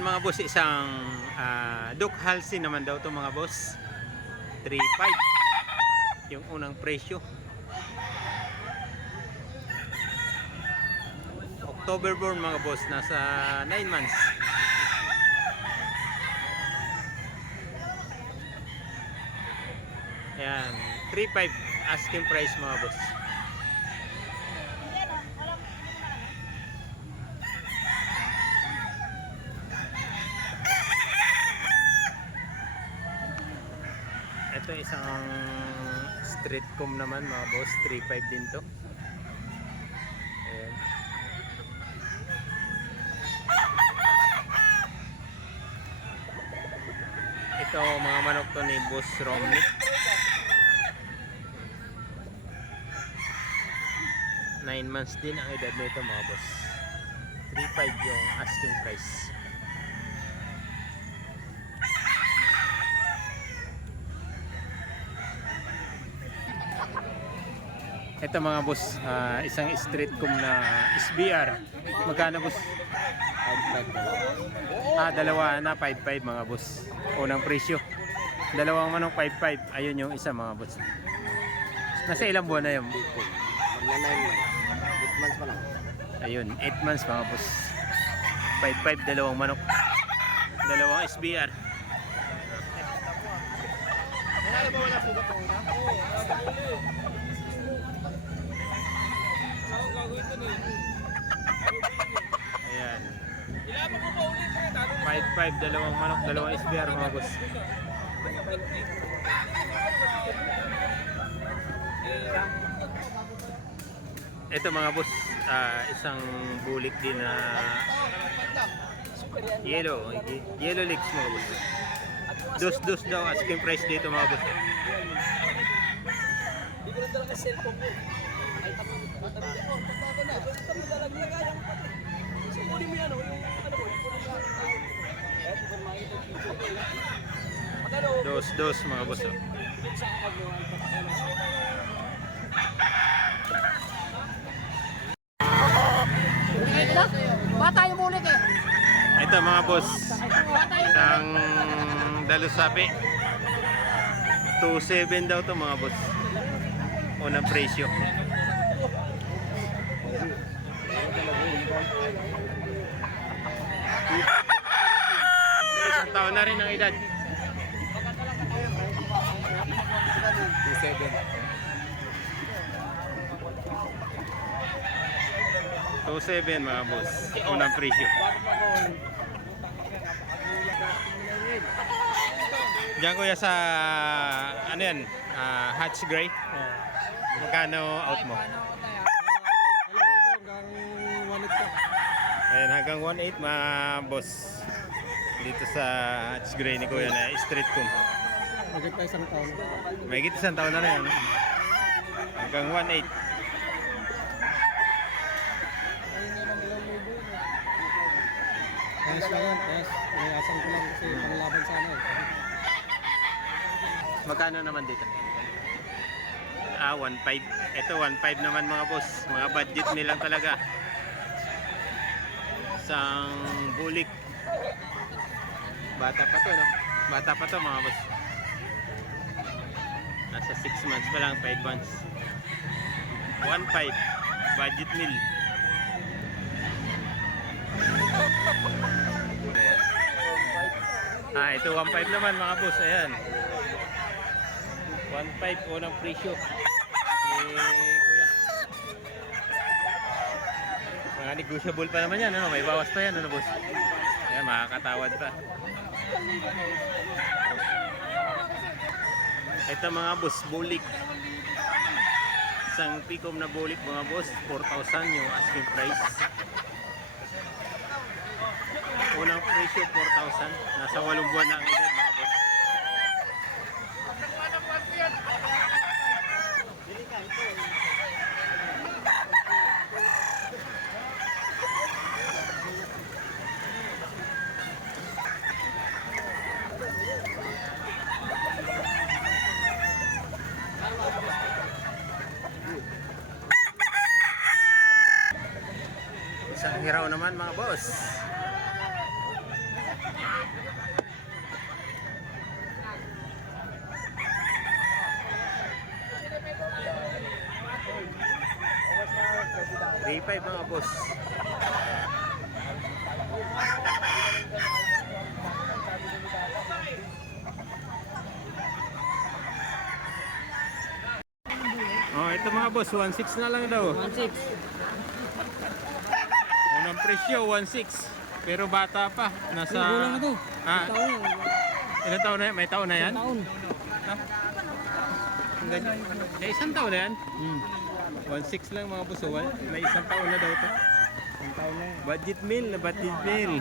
Ayan mga boss, isang Duke Halsey naman daw to mga boss. 3.5 yung unang presyo. October born mga boss, nasa 9 months. Ayan, 3.5 asking price mga boss. Ito isang street comb naman mga boss, 3.5 din to. Ayan. Ito mga manok to ni Boss Romney. 9 months din ang edad nito mga boss. 3.5 yung asking price. Ito mga boss, isang street comb na SBR. Magkano boss? 5.5. Dalawa na 5.5 mga boss. Unang presyo. Dalawang manok 5.5. Ayun yung isa mga boss. Nasa ilang buwan na yun? Magna 9 months. 8 months pa lang. Ayun, 8 months mga boss. 5.5 dalawang manok. Dalawang SBR. Ayan. 5.5 dalawang manok, dalawang SBR mga boss. Ito mga boss, isang bulik din na yellow legs mga boss. Dos daw asking price dito mga boss. Hindi ko na talaga cellphone mo. Ay, tapos subunin mo yan, yung ano mo, Dos mga boss. Bata yung ulit eh. Ito mga boss, isang dalusapi. 2.7 daw to mga boss. Unang presyo. Isang taon na rin ang edad. 2.7 mga boss. Unang presyo. Diyan kuya sa ano yan? Hatch Gray. Magkano out mo? Ayan, hanggang 1.8 mga boss. Dito sa Hatch Gray ni kuya na street comb. Magit pa isang taon. May isang taon na rin. Hanggang 1.8. Test lang yan, test. Inayasan ko lang kasi panglaban sana eh. Magkano naman dito? 1.5. Ito 1.5 naman mga boss. Mga budget nilang talaga. Isang bulik. Bata pa to, no? Bata pa to mga boss. Nasa 6 months pa lang, 5 months. 1.5 budget meal. Ito 1.5 naman mga boss. Ayan. 1.5 unang presyo. Kuya. Mga negotiable pa naman yan, ano? May bawas pa yan, ano boss? Ayan, makakatawad pa. Ito mga boss, bulik. Isang pikom na bulik mga boss, 4,000 yung asking price. Unang presyo 4,000. Nasa 8 buwan na ang edad mga boss. Isang hiraw naman mga boss. 3.5 mga boss. Oh, ito mga boss, 1.6 na lang daw. 1.6. Unang presyo, 1.6. Pero bata pa. Nasa... Kulang na to. Ah, Taon. ilang taon na yan? May taon na yan? Taon. Ang ganyan. Isang taon na yan? 1.6 lang mga boss. May isang taon na daw to. Isang taon na yan. Budget meal na budget meal.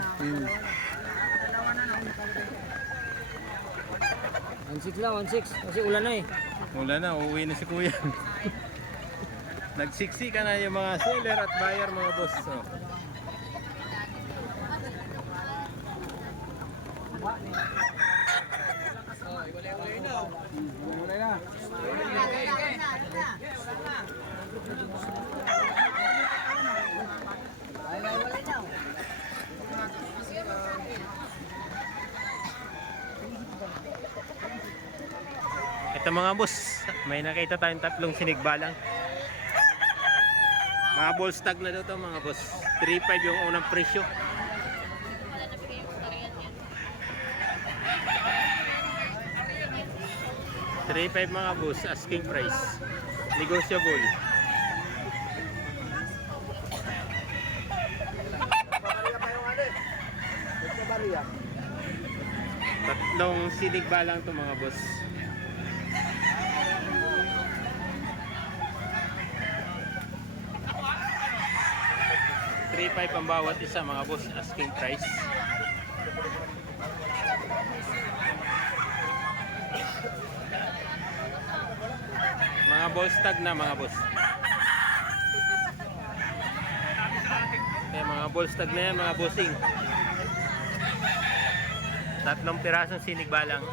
1.6 lang, 1.6. Kasi ulan na eh. Wala na, uuwi na si kuya. Nagsiksi ka na yung mga seller at buyer mga boss. So, Wala na. ito mga boss, may nakita tayong tatlong sinigbalang. Mga ball stag na daw to mga boss. 3.5 yung unang presyo. $3.5 mga boss, asking price. Negotiable. Tatlong sinigbalang to mga boss. $3.5 ang bawat isa mga boss, asking price. Mga ball stag na mga boss. Okay, mga ball stag na yan mga bossing. Tatlong pirasong sinigbalang.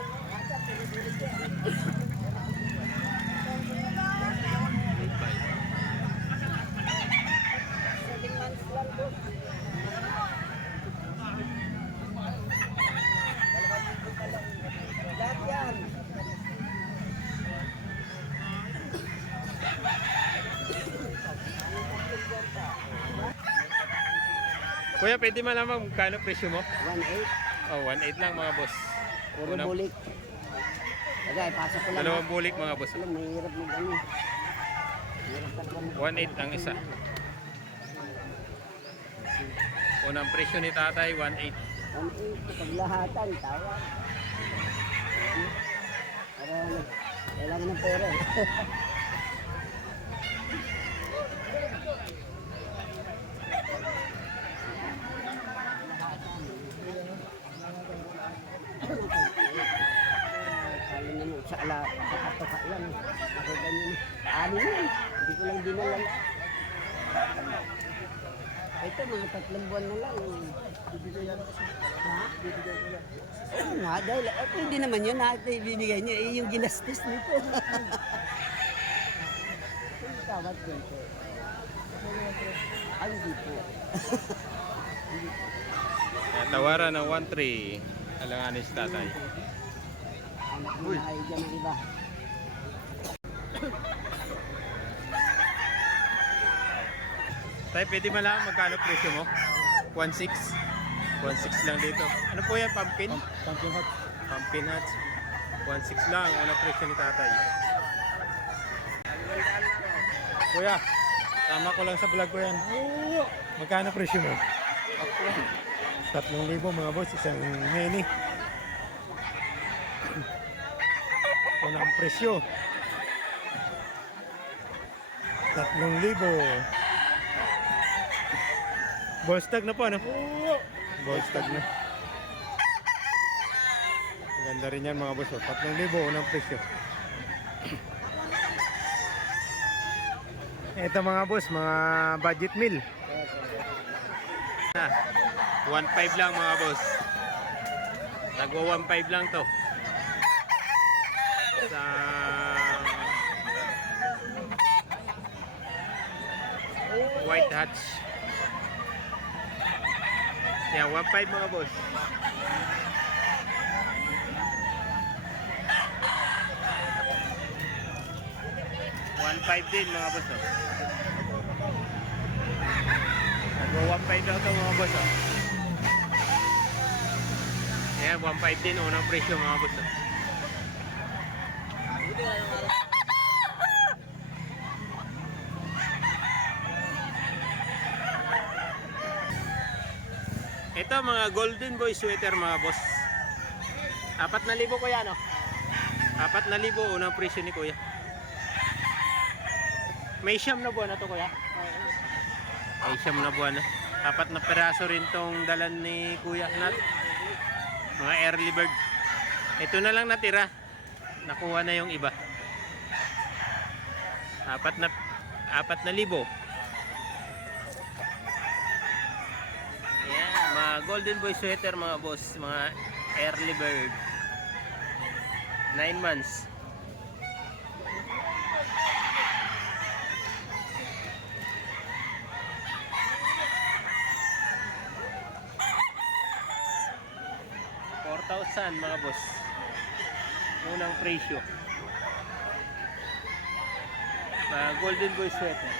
Kuya, pwede malaman kano presyo mo? 1.8. Oh, 1.8 lang mga boss. Puro Unang- bulik. Agay, pasok ko lang. Dalawang bulik mga boss. Alam, mahirap mo gano'n. Mahirap ka lang. 1.8 ang isa. Unang presyo ni tatay, 1.8. 1.8, paglahatan, tawag. Para kailangan ng pera eh. Kaya naman, sa katuka lang. Ako ganyan. Ano yun? Hindi ko lang dinalan. Ito, mga 3 buwan na lang. Ha? Oo nga, dahil hindi naman yun. Ito ibinigay niya. Eh, yung ginastos nito. Yung tawad dito. Ay, hindi po. Tawaran ng 1.3. Alanganin si tatay. Anak mo na kayo dyan ng iba. Tay, pwede malaman magkano presyo mo? 1.6. 1.6 lang dito. Ano po yan, pumpkin? Pumpkin hot. Pumpkin nuts. 1.6 lang ang unang presyo ni tatay. Kuya, tama ko lang sa vlog ko yan. Magkano presyo mo? 3,000 mga boss, isang mini. Unang presyo. 3,000. Ballstag na po, ano? Ballstag na. Ganda rin yan mga boss. 3,000 unang presyo. Ito mga boss, mga budget meal. 1.5 lang mga boss. Nagwa 1.5 lang to. Sa White Hatch. Yan, 1.5 mga boss. $1.5 din mga boss. Oh. 1.5 daw ito mga boss. Oh. Ayan, 1.5 din unang presyo mga boss. Oh. Ito mga golden boy sweater mga boss. 4,000 kuya no? 4,000 unang presyo ni kuya. May siyam na buwan na to kuya. May siyam na buwan na. 4 na peraso rin tong dalan ni kuya nat. Mga early bird. Ito na lang natira. Nakuha na yung iba. 4,000. Ayan, mga golden boy sweater mga boss, mga early bird. 9 months. $4,000 mga boss. Unang presyo. Mga golden boy sweater.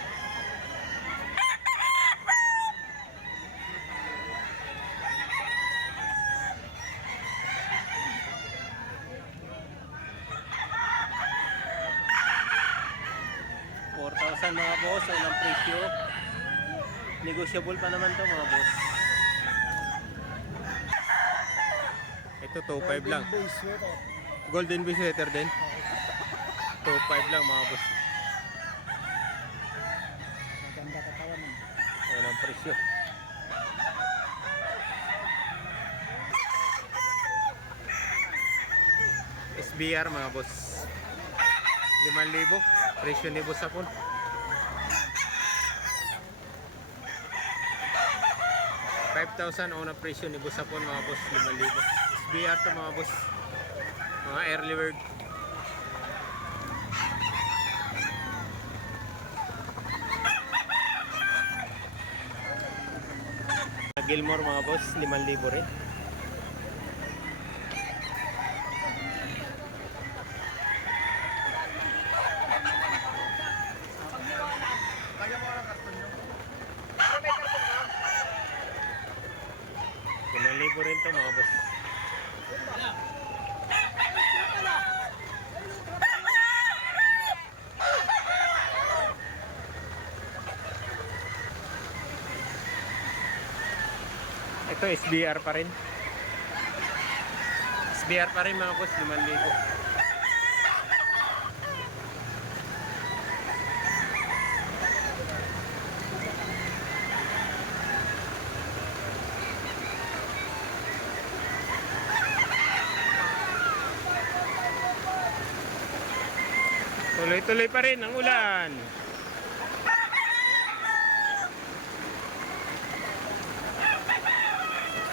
$4,000 mga boss, unang presyo. Negotiable pa naman to mga boss. Ito 2.5 lang. Golden boy sweater din. 2.5 lang mga boss. Maganda katawan mo. Unang presyo. SBR mga boss. 5,000 presyo ni boss Apon. 5,000 unang presyo ni boss Apon mga boss. 5,000 SBR to mga boss. Mga early bird. Gilmore mga boss, 5,000 rin. Libo rin to mga boss. Ito SBR pa rin. SBR pa rin mga boss, 5,000. Tuloy-tuloy pa rin ang ulan.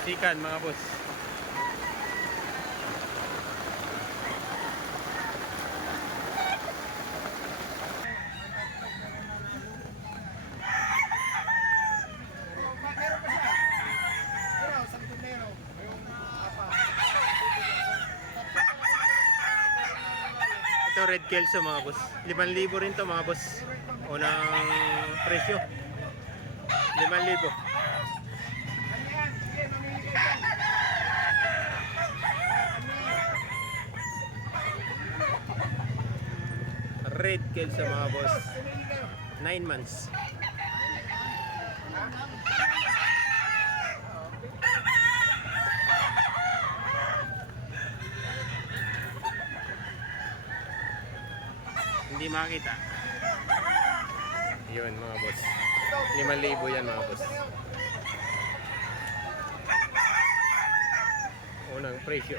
Sikan mga boss. Ito red kelso mga boss. 5,000 rin to mga boss. Unang presyo. 5,000. Red kelso mga boss. 9 months. Hindi makita. Yun mga boss. 5,000 yan mga boss. Unang presyo.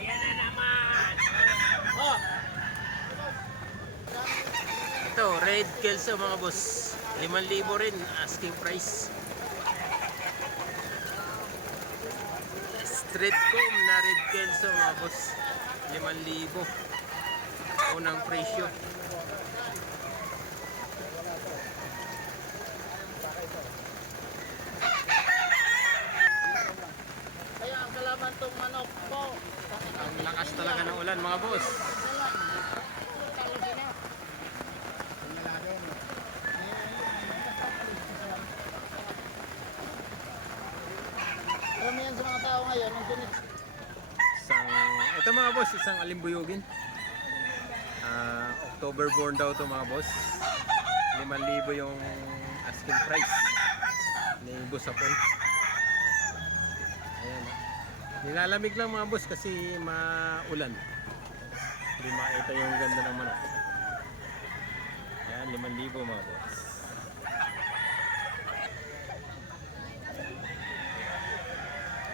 Ayan na naman. Oh. Ito, red kelso mga boss. 5,000 rin asking price. Street comb na red kelso mga boss. 5,000 unang presyo. Kaya ang kalaman tong manok po. Ang lakas talaga ng ulan mga boss. ngayon, nandun Ito mga boss, isang alimbuyugin. October born daw to mga boss. 5,000 yung asking price ni Busapon. Ayan. Nilalamig lang mga boss kasi maulan. Hindi makita yung ganda ng manok. Ayan, 5,000 mga boss.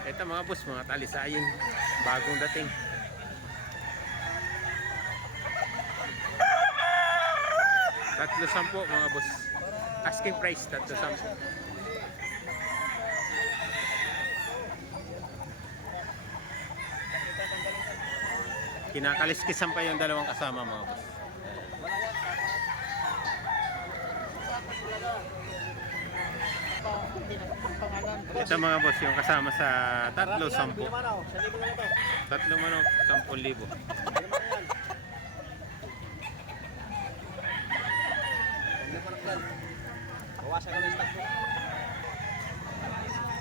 Ito mga boss, mga talisayin. Bagong dating. $310 mga boss. Asking price, $310. Kinakaliskisan pa yung dalawang kasama mga boss. Ito mga boss, yung kasama sa $310. Tatlong manok, 10,000. Bawasan ka ng stock mo.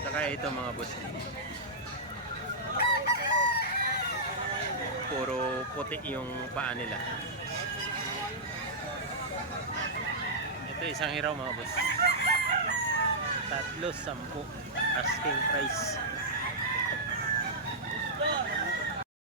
Saka ito mga boss. Puro puti yung paa nila. Ito isang hiraw mga boss. $310 asking price.